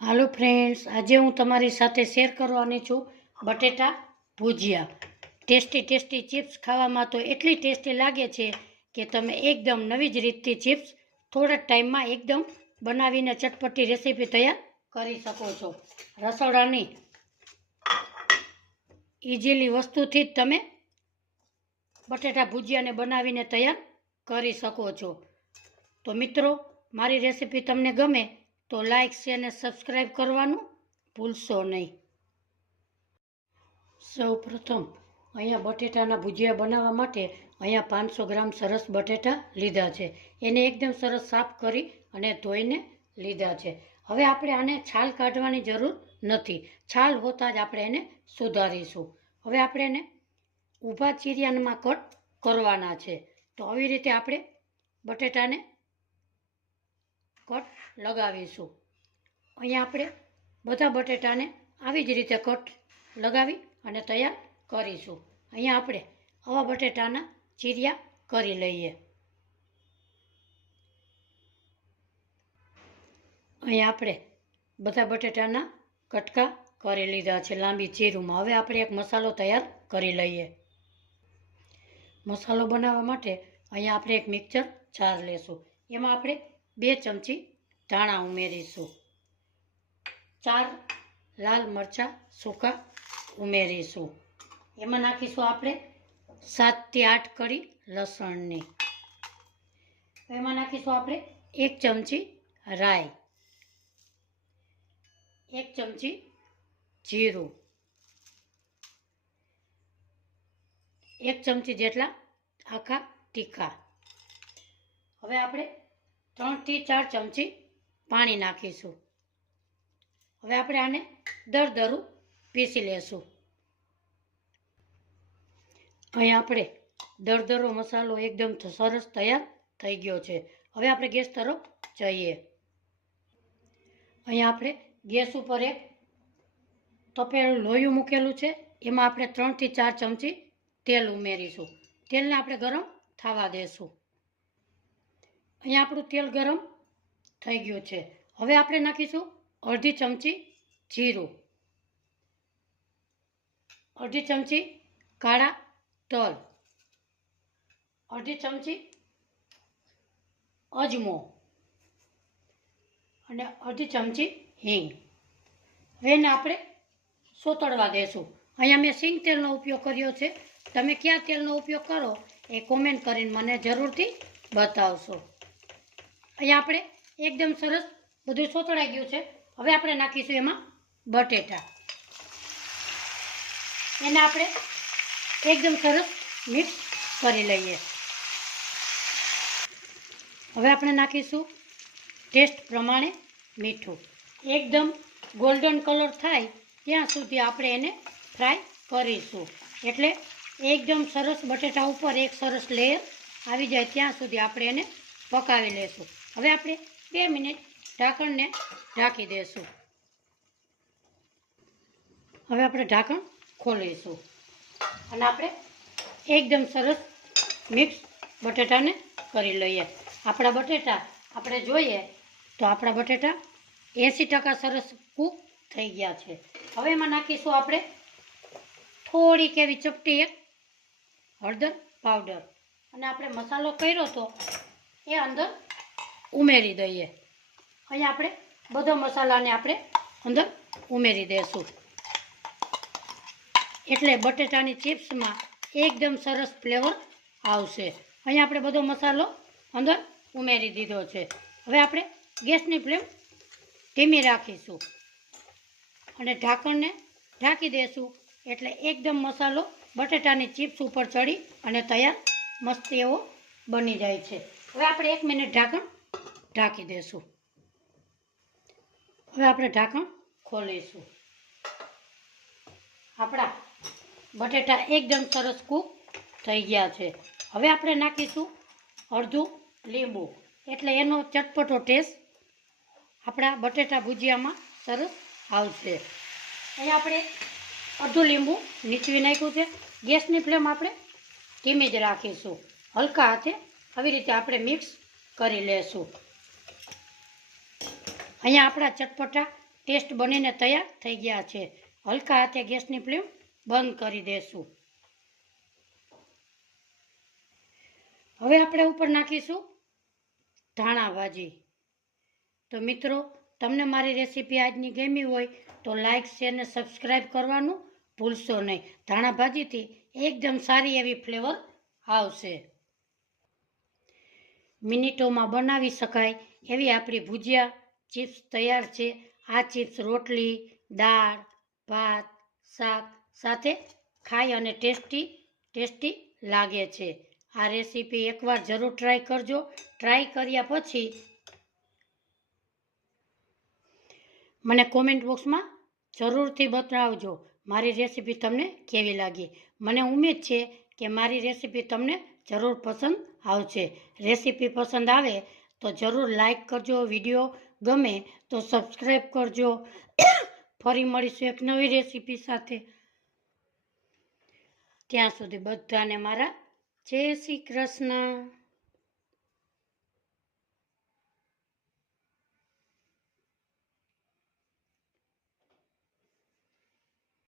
હાલો friends આજે હું તમારી સાથે શેર કરવાની છું બટેટા ભુજિયા. ટેસ્ટી ટેસ્ટી ચિપ્સ ખાવામાં તો એટલી ટેસ્ટી લાગે છે કે તમે એકદમ નવી જ રીતથી ચિપ્સ થોડા ટાઈમમાં એકદમ બનાવીને ચટપટી રેસીપી તૈયાર કરી શકો છો. રસોડાની ઇઝીલી વસ્તુથી જ તમે બટેટા ભુજિયાને બનાવીને તૈયાર કરી શકો છો. તો મિત્રો, મારી રેસીપી તમને ગમે તો લાઈક શેર અને સબસ્ક્રાઈબ કરવાનું ભૂલશો નહીં. સૌ પ્રથમ અહીંયા બટેટાના ભુજિયા બનાવવા માટે અહીંયા પાંચસો ગ્રામ સરસ બટેટા લીધા છે. એને એકદમ સરસ સાફ કરી અને ધોઈને લીધા છે. હવે આપણે આને છાલ કાઢવાની જરૂર નથી. છાલ હોતા જ આપણે એને સુધારીશું. હવે આપણે એને ઊભા ચીરિયામાં કટ કરવાના છે. તો આવી રીતે આપણે બટેટાને કટ લગાવીશું. અહીંયા આપણે બધા બટેટાને આવી જ રીતે કટ લગાવી અને તૈયાર કરીશું. અહીંયા આપણે આવા બટેટાના ચીરિયા કરી લઈએ. અહીંયા આપણે બધા બટેટાના કટકા કરી લીધા છે લાંબી ચીરુમાં. હવે આપણે એક મસાલો તૈયાર કરી લઈએ. મસાલો બનાવવા માટે અહીંયા આપણે એક મિક્સર જાર લેશું. એમાં આપણે બે ચમચી ધાણા ઉમેરીશું. ચાર લાલ મરચાં સૂકા ઉમેરીશું. એમાં નાખીશું આપણે સાતથી આઠ કરી લસણની. એમાં નાખીશું આપણે એક ચમચી રાઈ, એક ચમચી જીરું, એક ચમચી જેટલા આખા તીખા હવે આપણે ત્રણથી ચાર ચમચી પાણી નાખીશું. હવે આપણે આને દરદરું પીસી લેશું. અહીં આપણે દરદરો મસાલો એકદમ સરસ તૈયાર થઈ ગયો છે. હવે આપણે ગેસ તરફ જઈએ. અહીંયા આપણે ગેસ ઉપર એક તપેલું લોયું મૂકેલું છે. એમાં આપણે ત્રણથી ચાર ચમચી તેલ ઉમેરીશું. તેલને આપણે ગરમ થવા દેશું. અહીંયા આપણું તેલ ગરમ થઈ ગયું છે. હવે આપણે નાખીશું અડધી ચમચી જીરું. અડધી ચમચી કાળા તલ. અડધી ચમચી અજમો. અને અડધી ચમચી હિંગ. હવે એને આપણે સોતળવા દેશું. અહીંયા મેં સિંગ તેલનો ઉપયોગ કર્યો છે. તમે કયા તેલનો ઉપયોગ કરો એ કોમેન્ટ કરીને મને જરૂરથી બતાવશો. અહીંયા આપણે એકદમ સરસ બધું સોતળાઈ ગયું છે. હવે આપણે નાખીશું એમાં બટેટા. એને આપણે એકદમ સરસ મિક્સ કરી લઈએ. હવે આપણે નાખીશું ટેસ્ટ પ્રમાણે મીઠું. એકદમ ગોલ્ડન કલર થાય ત્યાં સુધી આપણે એને ફ્રાય કરીશું. એટલે એકદમ સરસ બટેટા ઉપર એક સરસ લેયર આવી જાય ત્યાં સુધી આપણે એને પકાવી લેશું. હવે આપણે બે મિનિટ ઢાંકણને ઢાંકી દઈશું. હવે આપણે ઢાંકણ ખોલીશું. અને આપણે એકદમ સરસ મિક્સ બટેટાને કરી લઈએ. આપણા બટેટા આપણે જોઈએ તો આપણા બટેટા એંસી ટકા સરસ કૂક થઈ ગયા છે. હવે એમાં નાખીશું આપણે થોડીક એવી ચપટી એક હળદર પાવડર. અને આપણે મસાલો કર્યો તો એ અંદર ઉમેરી દઈએ. અહીંયા આપણે બધા મસાલાને આપણે અંદર ઉમેરી દઈશું એટલે બટેટાની ચિપ્સમાં એકદમ સરસ ફ્લેવર આવશે. અહીંયા આપણે બધો મસાલો અંદર ઉમેરી દીધો છે. હવે આપણે ગેસની ફ્લેમ ધીમી રાખીશું. અને ઢાંકણને ઢાંકી દઈશું એટલે એકદમ મસાલો બટેટાની ચિપ્સ ઉપર ચડી અને તૈયાર મસ્ત એવો બની જાય છે. હવે આપણે એક મિનિટ ઢાંકણ ઢાંકી દઈશું હવે આપણે ઢાંકણ ખોલીશું. આપણા બટેટા એકદમ સરસ કૂક થઈ ગયા છે. હવે આપણે નાખીશું અડધું લીંબુ. એટલે એનો ચટપટો ટેસ્ટ આપણા બટેટા ભુજિયામાં સરસ આવશે. અહીંયા આપણે અડધું લીંબુ નીચવી નાખ્યું છે. ગેસની ફ્લેમ આપણે ધીમી જ રાખીશું. હલકા હાથે આવી રીતે આપણે મિક્સ કરી લેશું. અહીંયા આપણા ચટપટા ટેસ્ટ બનીને તૈયાર થઈ ગયા છે. હલકા હાથે ગેસની ફ્લેમ બંધ કરી દેશું. હવે આપણે ઉપર નાખીશું ધાણા ભાજી. તો મિત્રો, તમને મારી રેસીપી આજની ગમી હોય તો લાઇક શેર ને સબસ્ક્રાઈબ કરવાનું ભૂલશો નહીં. ધાણા ભાજીથી એકદમ સારી એવી ફ્લેવર આવશે. મિનિટોમાં બનાવી શકાય એવી આપણી ભુજિયા ચિપ્સ તૈયાર છે. આ ચિપ્સ રોટલી, દાળ, ભાત, શાક સાથે ખાઈ અને ટેસ્ટી ટેસ્ટી લાગે છે. આ રેસીપી એકવાર જરૂર ટ્રાય કરજો. ટ્રાય કર્યા પછી મને કોમેન્ટ બોક્સમાં જરૂરથી બતાવજો મારી રેસીપી તમને કેવી લાગી. મને ઉમેદ છે કે મારી રેસીપી તમને જરૂર પસંદ આવશે. રેસીપી પસંદ આવે તો જરૂર લાઈક કરજો વીડિયો ગમે તો સબસ્ક્રાઈબ કરજો. ફરી મળીશું એક નવી રેસીપી સાથે. ત્યાં સુધી બધાને મારા જય શ્રી કૃષ્ણ.